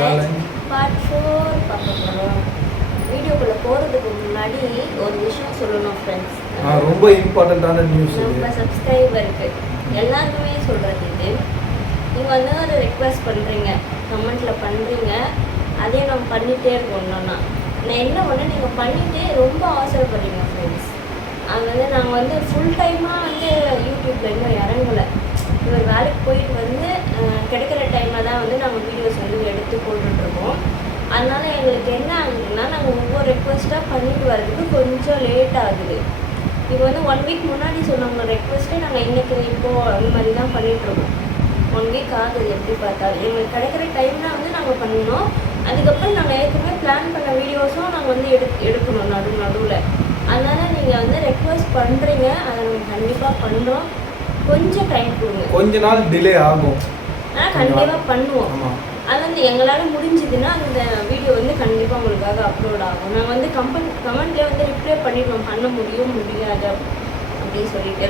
Challenge part 4 பார்க்க போகிறோம். வீடியோக்குள்ளே போகிறதுக்கு முன்னாடி ஒரு விஷயம் சொல்லணும் ஃப்ரெண்ட்ஸ். ரொம்ப இம்பார்ட்டண்ட்டான நியூஸ். நம்ம சப்ஸ்கிரைபருக்கு எல்லாருக்குமே சொல்கிறது இது. நீங்கள் வந்து ஒரு ரெக்வெஸ்ட் பண்ணுறீங்க, கமெண்ட்டில் பண்ணுறீங்க, அதே நம்ம பண்ணிகிட்டே இருக்கோம்னா நான் என்ன ஒன்று நீங்கள் பண்ணிகிட்டே ரொம்ப அவசரப்படுறீங்க ஃப்ரெண்ட்ஸ். அது வந்து நாங்கள் வந்து ஃபுல் டைமாக வந்து யூடியூப்பில் இன்னும் இறங்கலை. இவர் வேலைக்கு போயிட்டு வந்து கிடைக்கிற டைமில் தான் வந்து நாங்கள் வீடியோஸ் வந்து எடுத்து போட்டுட்ருக்கோம். அதனால் எங்களுக்கு என்ன ஆகுதுன்னா, நாங்கள் ஒவ்வொரு ரெக்வெஸ்ட்டாக பண்ணிட்டு வர்றதுக்கு கொஞ்சம் லேட் ஆகுது. இப்போ வந்து 1 வீக் முன்னாடி சொன்னவங்க ரெக்வெஸ்ட்டே நாங்கள் இன்றைக்கி இப்போது அந்த மாதிரி தான் பண்ணிகிட்ருக்கோம். 1 வீக் ஆகுது எப்படி பார்த்தாலும். எங்களுக்கு கிடைக்கிற டைம்னால் வந்து நாங்கள் பண்ணணும். அதுக்கப்புறம் நாங்கள் ஏற்கனவே பிளான் பண்ண வீடியோஸும் நாங்கள் வந்து எடுக்கணும் நடுவில். அதனால் நீங்கள் வந்து ரெக்வெஸ்ட் பண்ணுறீங்க, அதை நாங்கள் கண்டிப்பாக பண்ணுறோம். கொஞ்சம் டைம் கொடுங்க. கொஞ்ச நாள் டிலே ஆகும், ஆனால் கண்டிப்பாக பண்ணுவோம். அது வந்து எங்களால் முடிஞ்சுதுன்னா அந்த வீடியோ வந்து கண்டிப்பாக உங்களுக்காக அப்லோட் ஆகும். நாங்கள் வந்து கமெண்ட்லேயே வந்து ரிப்ளை பண்ணிடுவோம், பண்ண முடியாது அப்படின்னு சொல்லிட்டு.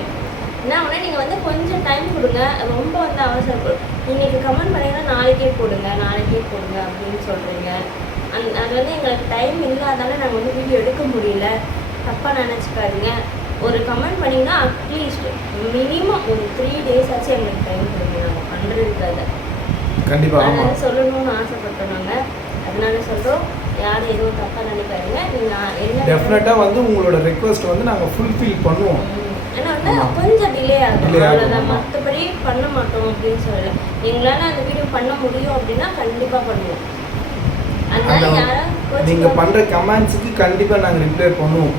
என்ன ஒன்று நீங்கள் வந்து கொஞ்சம் டைம் கொடுங்க. ரொம்ப வந்து அவசரப்படும். இன்றைக்கி கமெண்ட் பண்ணிங்கன்னா நாளைக்கே போடுங்க அப்படின்னு சொல்கிறீங்க. அது வந்து எங்களுக்கு டைம் இல்லாதால நாங்கள் வந்து வீடியோ எடுக்க முடியல. தப்பாக நினச்சிக்காதீங்க. ஒரு கமெண்ட் பண்ணிங்கன்னா அட்லீஸ்ட் மினிமம் ஒரு 3 days ஆச்சு எங்களுக்கு டைம் கொடுங்க. நாங்கள் பண்ணுறதுக்கு அதை கண்டிப்பாக அதனால சொல்லணும்னு ஆசைப்பட்டோம். நாங்கள் அதனால சொல்கிறோம், யாரும் எதுவும் தப்பாக நினைக்காதீங்க. நீங்கள் என்ன டெஃபினட்டாக வந்து உங்களோட ரெக்வெஸ்ட் வந்து நாங்கள் ஃபுல்ஃபில் பண்ணுவோம். ஏன்னா வந்து கொஞ்சம் டிலே ஆகும், அவ்வளோதான். மற்றபடி பண்ண மாட்டோம் அப்படின்னு சொல்லலை. எங்களால் அந்த வீடியோ பண்ண முடியும் அப்படின்னா கண்டிப்பாக பண்ணுவோம். அதனால யாரும் நீங்கள் பண்ணுற கமெண்ட்ஸுக்கு கண்டிப்பாக நாங்கள் ரிப்ளை பண்ணுவோம்,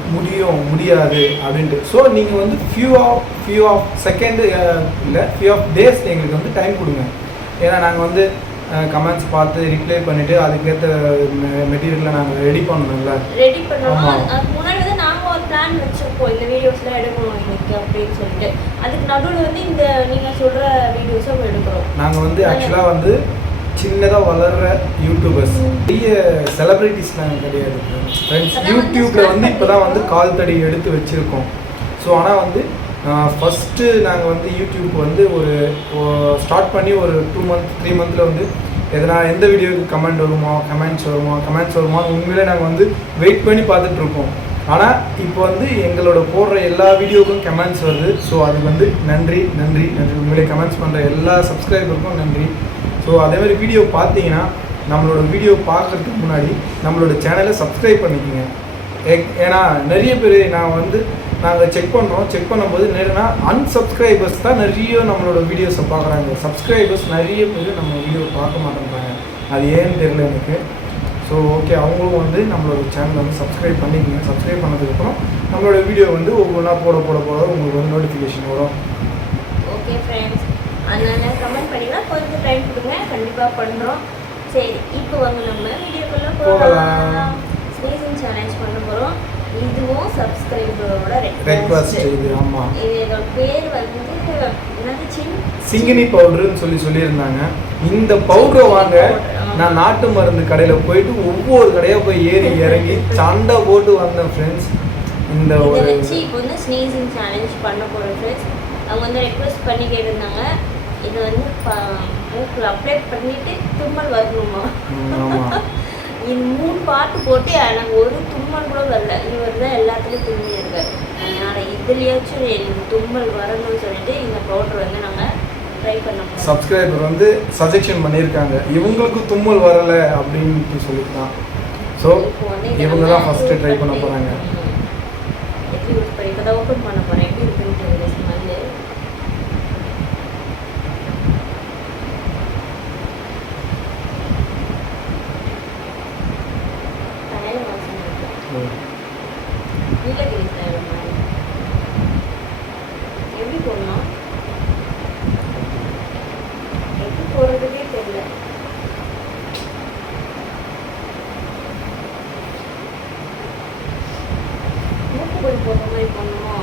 முடியாது அப்படின்ட்டு. ஸோ நீங்கள் வந்து ஃபியூ ஆஃப் செகண்டு இல்லை ஃபியூ ஆஃப் டேஸ் எங்களுக்கு வந்து டைம் கொடுங்க. ஏன்னா நாங்கள் வந்து கமெண்ட்ஸ் பார்த்து ரிப்ளை பண்ணிவிட்டு அதுக்கேற்ற மெட்டீரியலை நாங்கள் ரெடி பண்ணணும்ல. ரெடி பண்ணணும். அதுக்கு முன்னாடி வந்து நாங்கள் ஒரு பிளான் வச்சுருப்போம், இந்த வீடியோஸ்லாம் எடுக்கணும் இன்னைக்கு அப்படின்னு சொல்லிட்டு. அதுக்கு நடுவில் வந்து இந்த நீங்கள் சொல்கிற வீடியோஸும் எடுக்கிறோம். நாங்கள் வந்து ஆக்சுவலாக வந்து சின்னதாக வளர்கிற யூடியூபர்ஸ், பெரிய செலிப்ரிட்டிஸ் நாங்கள் கிடையாது ஃப்ரெண்ட்ஸ். யூடியூப்பில் வந்து இப்போ தான் வந்து கால் தடி எடுத்து வச்சுருக்கோம். ஸோ ஆனால் வந்து ஃபஸ்ட்டு நாங்கள் வந்து யூடியூப் வந்து ஒரு ஸ்டார்ட் பண்ணி ஒரு 2 month 3 monthல வந்து எந்த வீடியோவுக்கு கமெண்ட்ஸ் வருமா உண்மையிலே நாங்கள் வந்து வெயிட் பண்ணி பார்த்துட்ருக்கோம். ஆனால் இப்போ வந்து எங்களோட போடுற எல்லா வீடியோவுக்கும் கமெண்ட்ஸ் வருது. ஸோ அது வந்து நன்றி உண்மையிலே கமெண்ட்ஸ் பண்ணுற எல்லா சப்ஸ்கிரைபருக்கும் நன்றி. ஸோ அதேமாதிரி வீடியோ பார்த்தீங்கன்னா நம்மளோட வீடியோ பார்க்குறதுக்கு முன்னாடி நம்மளோட சேனலை சப்ஸ்கிரைப் பண்ணிக்கோங்க. ஏன்னா நிறைய பேர் நாங்கள் செக் பண்ணும்போது நிறையா அன்சப்ஸ்கிரைபர்ஸ் தான் நிறைய நம்மளோட வீடியோஸை பார்க்குறாங்க. சப்ஸ்கிரைபர்ஸ் நிறைய பேர் நம்ம வீடியோ பார்க்க மாட்டேங்கிறாங்க. அது ஏன்னு தெரியல எனக்கு. ஸோ ஓகே, அவங்களும் வந்து நம்மளோட சேனலை வந்து சப்ஸ்கிரைப் பண்ணிக்கோங்க. சப்ஸ்கிரைப் பண்ணதுக்கப்புறம் நம்மளோட வீடியோ வந்து ஒவ்வொன்றா போட உங்களுக்கு வந்து நோட்டிஃபிகேஷன் வரும். ஓகே ஃப்ரெண்ட்ஸ், அதனால் கமெண்ட் பண்ணிங்கன்னா கொஞ்சம் டைம் கொடுங்க, கண்டிப்பாக பண்ணுறோம். சரி, இப்போ வாங்க நம்ம வீடியோக்குள்ளே போகலாம். ஸ்னீசிங் சேலஞ்ச் பண்ண போகிறோம். இதுவும் சப்ஸ்கிரைபரோட ரெக்வெஸ்ட். ஆமாம், இதோட பேர் வந்து என்னது, சிங்கினி பவுடர்னு சொல்லியிருந்தாங்க. இந்த பவுடரை வாங்க நான் நாட்டு மருந்து கடையில் போயிட்டு ஒவ்வொரு கடையாக போய் ஏறி இறங்கி சண்டை போட்டு வந்தேன் ஃப்ரெண்ட்ஸ். இந்த இதை வச்சு இப்போ வந்து ஸ்னீசிங் சேலஞ்ச் பண்ண போகிறோம் ஃப்ரெண்ட்ஸ். அவங்க வந்து ரெக்வெஸ்ட் பண்ணி கேட்டிருந்தாங்க, இது வந்து மூக்கில் அப்ளை பண்ணிவிட்டு தும்மல் வரணுமா. இது 3 பார்ட்டு போட்டு எனக்கு ஒரு தும்மல் கூட வரல. இவர் தான் எல்லாத்துலேயும் தும்மல் இருக்காரு. அதனால் இதுலேயாச்சும் எனக்கு தும்மல் வரணும்னு சொல்லிட்டு இந்த பவுடர் வந்து நாங்கள் ட்ரை பண்ணோம். சப்ஸ்கிரைபர் வந்து சஜெக்ஷன் பண்ணியிருக்காங்க, இவங்களுக்கு தும்மல் வரலை அப்படின்னு சொல்லியிருக்கான். ஸோ இவங்க தான் ஃபஸ்ட்டு ட்ரை பண்ண போகிறாங்க. எப்படி யூஸ் பண்ணி இப்போ தான் ஓப்பன் பண்ண போகிறேன். எப்படி இருக்குன்னு தெரியல ஸ்மெல்லு. நீலகிரி ஸ்டைல் மாதிரி எப்படி போடணும், எப்படி போடுறதுக்கே தெரியல. மூக்கு போய் போடுற மாதிரி போடணுமோ.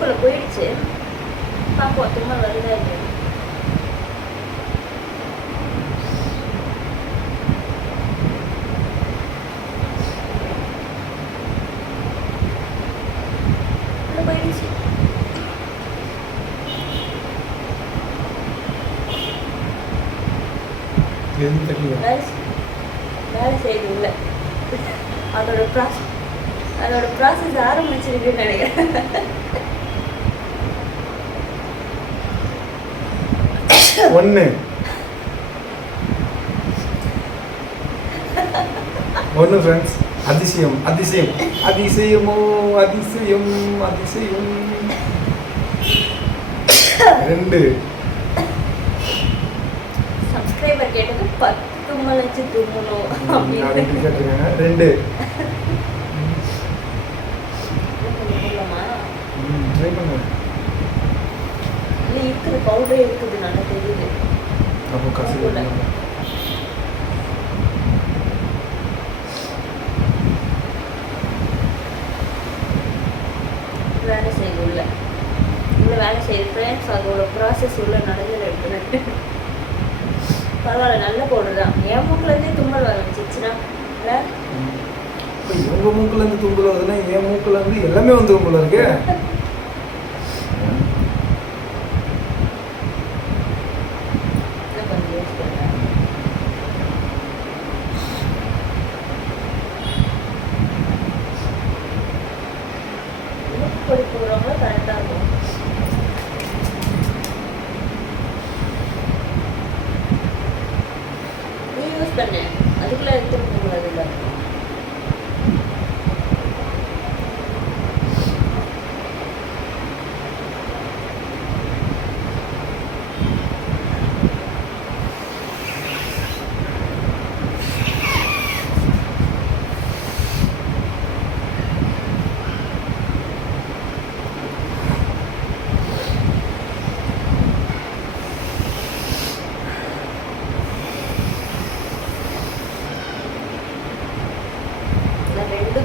மூக்குள்ள போயிடுச்சு. பார்ப்போம் தும்மல் வருதா இல்லையா. உள்ள போயிடுச்சு. எதுவும் தெரியல. வேலை செய்யுது உள்ள. அதோட ப்ராசஸ் ஆரம்பிச்சிருக்குன்னு நினைக்கிறேன். ஒன்று ஃப்ரெண்ட்ஸ், அதிசயம் அதிசயம் அதிசயமோ அதிசயம் அதிசயம். 2 சப்ஸ்கிரைபர் கேட்டது 10 தும்மல் வச்சு தும்மணும் அப்படின்னு கேட்டிருக்காங்க. 2 ட்ரை பண்ணு. இல்லை இருக்குது, பவுடரே இருக்குது, நல்லா தெரியுது. அப்போ கசி வேலை செய்யுது உள்ள வேலை செய்யுது ஃப்ரெண்ட்ஸ். அதோட ப்ராசஸ் உள்ள நடந்துன்னு இருக்குன்னு. பரவாயில்ல, நல்ல பவுடர் தான். என் மூக்குலேருந்தே தும்மல் வர வச்சிச்சுன்னா இல்லை. இப்போ இவங்க மூக்குலேருந்து தும்பல் வருதுன்னா என் மூக்குலேருந்து எல்லாமே வந்து தும்பல் இருக்கு. பொடி போடுறவங்க கரெக்டாக இருக்கும். நீ யூஸ் பண்ணு, அதுக்குள்ளே எடுத்து முடியாது. இல்லை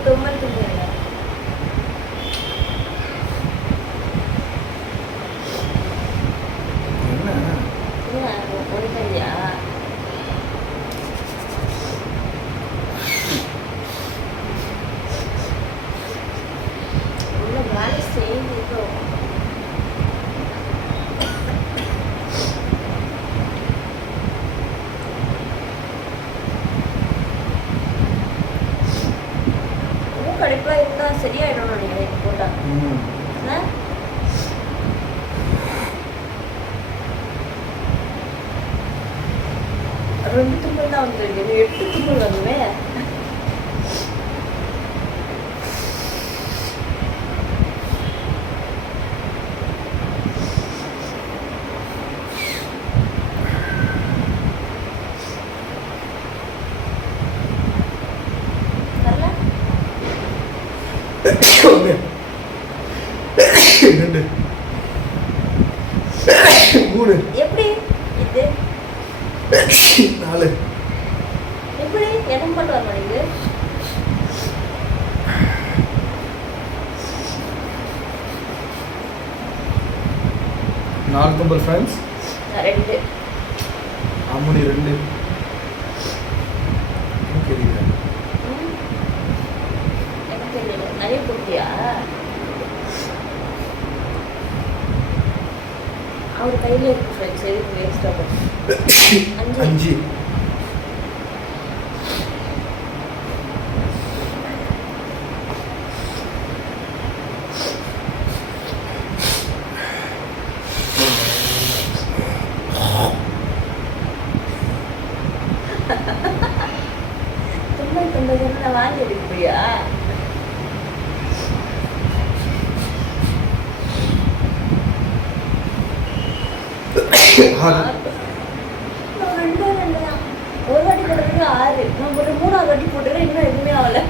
தும்மல் தும்மல் ஒன்றியா உள்ள வேலை செய்யுதோ. கடுப்பாக இருந்தால் சரியாயிடும் நினைக்கிறேன் இது போட்டால். ரெண்டு தும்மல் தான் வந்துருக்கு, 8 தும்மல் வந்துமே. எப்படி இது 4 எப்படி எனக்கு மட்டும் வர மாட்டேங்குது. நாலு தும்பல் ஃப்ரெண்ட்ஸ். 2 அம்முனி 2 தெரியல. எனக்கு தெரியல, நிறைய போட்டியா? அவர் கையில் இருக்கு ஃப்ரெண்ட்ஸ், எதுக்கு வேஸ்ட்டாக போட்டு. 5 தும்மல் தும்பல் வாங்கி எடுக்கிறியா? ஒரு வாட்டி போட்டதுக்கு 6, நான் ஒரு 3ஆவது வாட்டி போட்டுக்கிறேன், இன்னும் எதுவுமே ஆகல.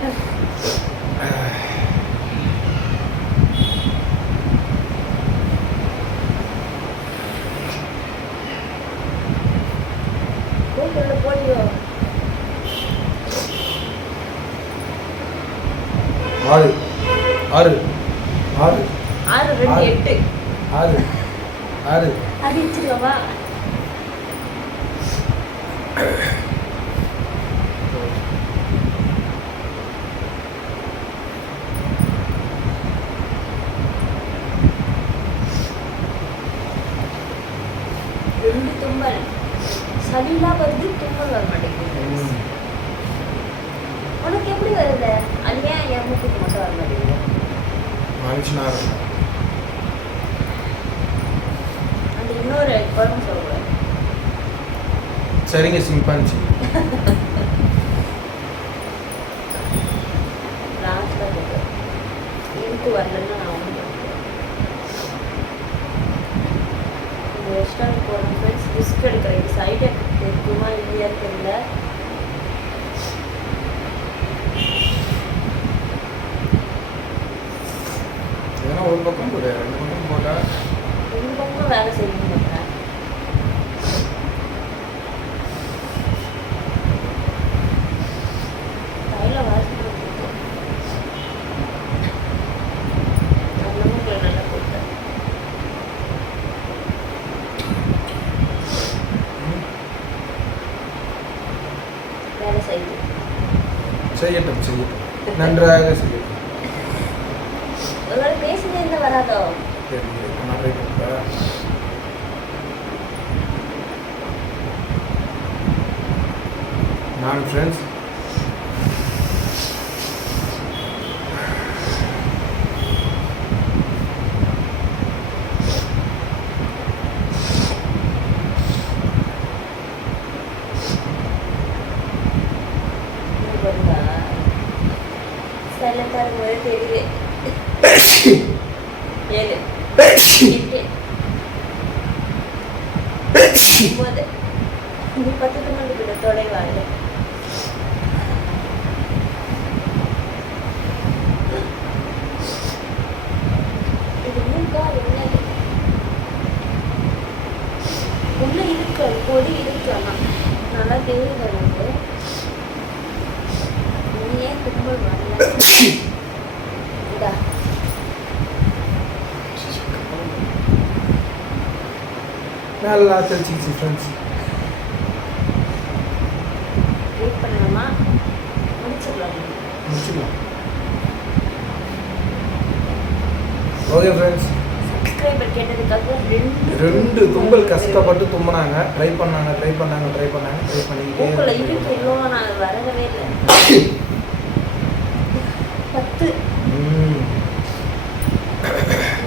போட்டியோ 6 6 6 6 2 8 6 6 அது வச்சுக்கவா? ரெண்டு தும்மல் சளிலாம் வருது, தும்மல் வர மாட்டேங்குது. உனக்கு எப்படி வருது? அது ஏன் என் மூக்குக்கு மட்டும் வர மாட்டேங்குது? மனுஷனா அந்த இன்னொரு குழம்பு சொல்லுவேன். சரிங்க சிம்பான்சி. லாஸ்ட்ல எனக்கு வரலன்னா நான் ஒன்று ரெஸ்டாரண்ட் போகிறோம் ஃப்ரெண்ட்ஸ். ரிஸ்க் எடுக்கிறேன். சைடு எஃபெக்ட் இருக்குமா இல்லையா தெரியல. ஏன்னா ஒரு பக்கம் போடு, 2 பக்கம் போட்டா 2 பக்கம் வேலை செய்யணும் பண்ணுறேன். கையில் வாசி நல்ல நல்லா போட்டேன். வேலை செய்யுது. செய்யட்டும் நன்றாக செய்யட்டும். ஒருவேளை பேசினே இருந்தால் வராதோ? தெரியல, நான் ட்ரை பண்ணுறேன். நான் ஃப்ரெண்ட்ஸ் சைலண்டாக இருக்கும்போது தெரியுது. 7 8 9 நீ 10 மணிக்கு தொலைவாங்க. இது மூக்கா என்னது? உள்ள இருக்கு, பொடி இருக்கு. ஆனால் நல்லா தெரியுது எனக்கு. நீ ஏன் தும்மல் வரல? இதா நல்லா தெரிஞ்சிச்சு ஃப்ரெண்ட்ஸ். வெயிட் பண்ணணுமா? முடிச்சிடலாம். ஓகே ஃப்ரெண்ட்ஸ், சப்ஸ்கிரைபர் கேட்டதுக்காக 2 தும்பல் கஷ்டப்பட்டு தும்பினாங்க. ட்ரை பண்ணிக்கிட்டே மூக்குல இருக்கு. இன்னும் நான் வரவே இல்லை. 10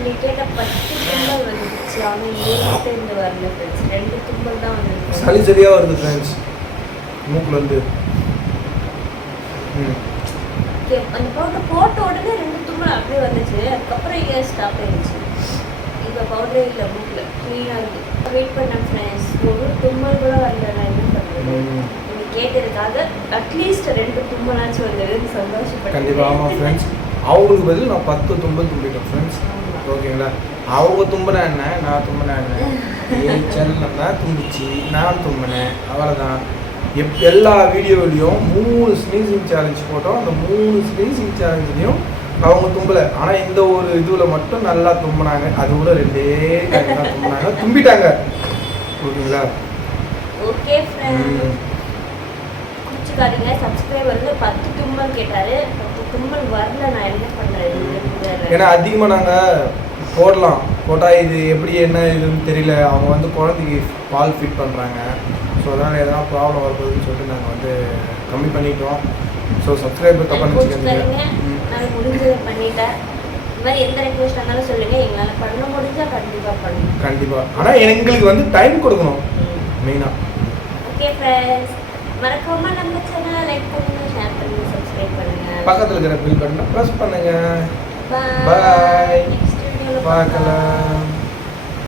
நீ கேட்ட 10 தும்பல் வந்துச்சு. ஆனால் 7 வரல ஃப்ரெண்ட்ஸ். 2 தும்பல் தான் வந்துருக்கு. சளி சரியாக வருது ஃப்ரெண்ட்ஸ் மூக்குலேருந்து. அந்த பவுடர் போட்ட உடனே 2 தும்மல் அப்படியே வந்துச்சு. அதுக்கப்புறம் இங்கே ஸ்டாப் ஆயிடுச்சு. இப்போ பவுடரே இல்லை, மூக்கில் க்ளீனாக இருக்குது. வெயிட் பண்ணேன் ஃப்ரெண்ட்ஸ். ஒரு தும்மல் கூட வரல. நான் என்ன பண்ணுறது? நீங்கள் கேட்டதுக்காக அட்லீஸ்ட் 2 தும்மலாச்சும் வந்தது. சந்தோஷப்பட்டேன். கண்டிப்பாக. ஆமாம் ஃப்ரெண்ட்ஸ், அவங்களுக்கு பதில் நான் 10 தும்பல் தும்பிட்டேன் ஃப்ரெண்ட்ஸ். ஓகேங்களா? அவங்க தும்பினா என்ன, நான் தும்பினா என்ன? என் செல்லம் தான் தும்பிச்சு, நான் தும்பினேன், அவ்வளோதான். எல்லா வீடியோவிலையும் 3 ஸ்னீசிங் சேலஞ்ச் போட்டோம். அந்த 3 ஸ்னீசிங் சேலஞ்சிலையும் அவங்க தும்பலை. ஆனால் இந்த ஒரு இதுவில் மட்டும் நல்லா தும்பினாங்க. அது கூட 2 தான் தும்பினாங்க, தும்பிட்டாங்க. ஓகேங்களா? Okay friends, குடிச்சுக்காதீங்க. சப்ஸ்கிரைபருக்கு 10 தும்மல் கேட்டார். 10 தும்மல் வரல. நான் என்ன பண்ணுறது? ஏன்னா அதிகமாக நாங்கள் போட்டால் இது எப்படி என்ன இதுன்னு தெரியல. அவங்க வந்து குழந்தைக்கு பால் ஃபிட் பண்ணுறாங்க. ஸோ அதனால் எதனா ப்ராப்ளம் வரப்போகுதுன்னு சொல்லிட்டு நாங்கள் வந்து கம்மி பண்ணிட்டோம். ஸோ சப்ஸ்கிரைபர் தப்பாக நினச்சிக்கிறீங்க. நான் முடிஞ்சதை பண்ணிட்டேன். இந்த மாதிரி எந்த ரெக்வெஸ்ட் இருந்தாலும் சொல்லுங்கள். எங்களால் பண்ண முடிஞ்சால் கண்டிப்பாக பண்ணுவோம். கண்டிப்பாக. ஆனால் எங்களுக்கு வந்து டைம் கொடுக்கணும் மெயினாக. ஓகே ஃப்ரெண்ட்ஸ், மறக்காம நம்ம சேனலை லைக் பண்ணுங்கள், ஷேர் பண்ணுங்கள், சப்ஸ்கிரைப் பண்ணுங்கள். பக்கத்தில் இருக்கிற பில் பட்டனை ப்ரெஸ் பண்ணுங்கள். பாய். பார்க்கலாம்.